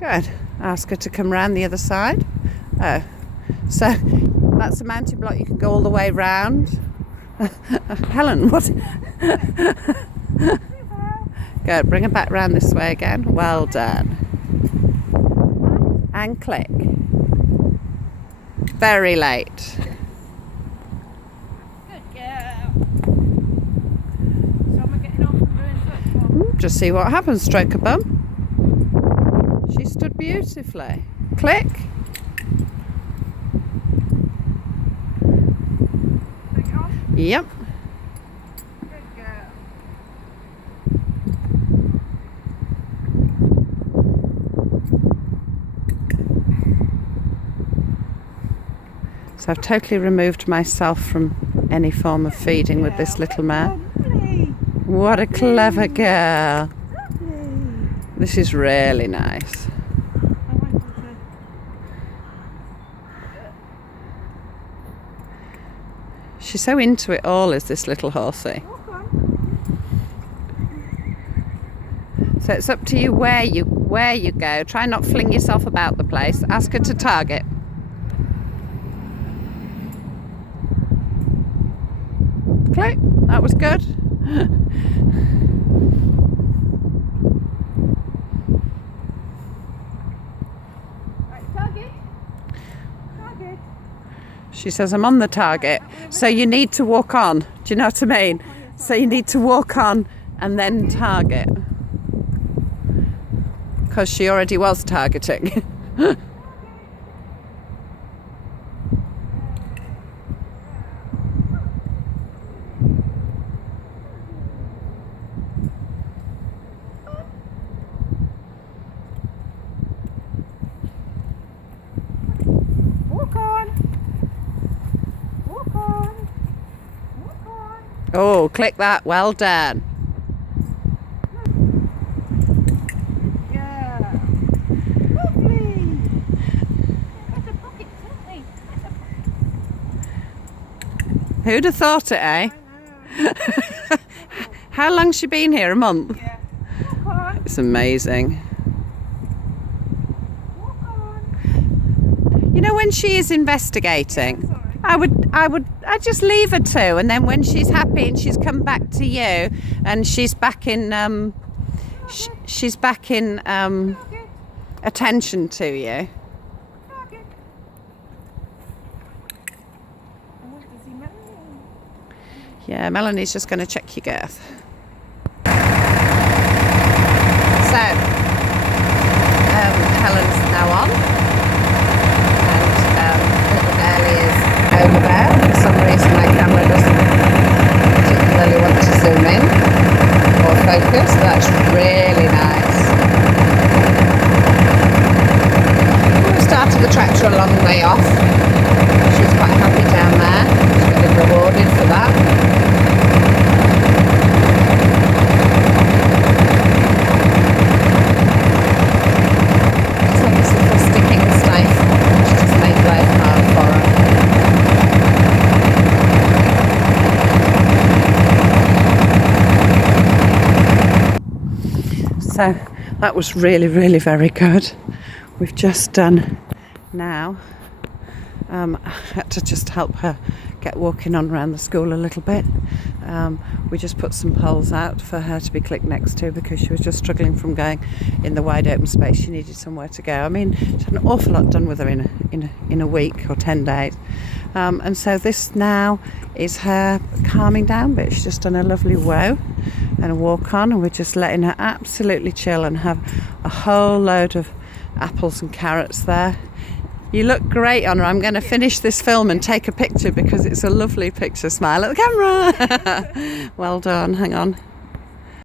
Good. Ask her to come round the other side. Oh, so that's a mounting block. You can go all the way round. Helen, what? Good. Bring her back round this way again. Well done. And click. Very late. Good girl. So am I getting off and doing football? Just see what happens. Stroke her bum. She stood beautifully. Click. Take it off. Yep. Good girl. So I've totally removed myself from any form of feeding with this little mare. What a clever girl. This is really nice. She's so into it all, is this little horsey. So it's up to you where you go. Try not fling yourself about the place. Ask her to target. Click. That was good. She says, I'm on the target. So you need to walk on. Do you know what I mean? So you need to walk on and then target. Because she already was targeting. Walk on. Walk on. Walk on. Oh, click that. Well done. Yeah. Lovely. That's a pocket, something. That's a pocket. Who'd have thought it, eh? I know. How long's she been here? A month? Yeah. Walk on. It's amazing. Walk on. You know, when she is investigating, I'd just leave her to, and then when she's happy and she's come back to you and she's back in attention to you. Target. I want to see Melanie. Yeah, Melanie's just going to check your girth. So, Helen's now on, and little Ellie is over there. For some reason my camera doesn't particularly want to zoom in or focus. That's really nice. We started the tractor a long way off. She's quite happy down there. She's getting rewarded for that. Just like this little sticking stifle, which just made life hard for her. So that was really, really very good. We've just done now. I had to just help her get walking on around the school a little bit. We just put some poles out for her to be clicked next to because she was just struggling from going in the wide open space. She needed somewhere to go. I mean, she had an awful lot done with her in a week or 10 days. And so this now is her calming down bit. She's just done a lovely woe and a walk on, and we're just letting her absolutely chill and have a whole load of apples and carrots there. You look great on her. I'm going to finish this film and take a picture because it's a lovely picture. Smile at the camera. Well done. Hang on.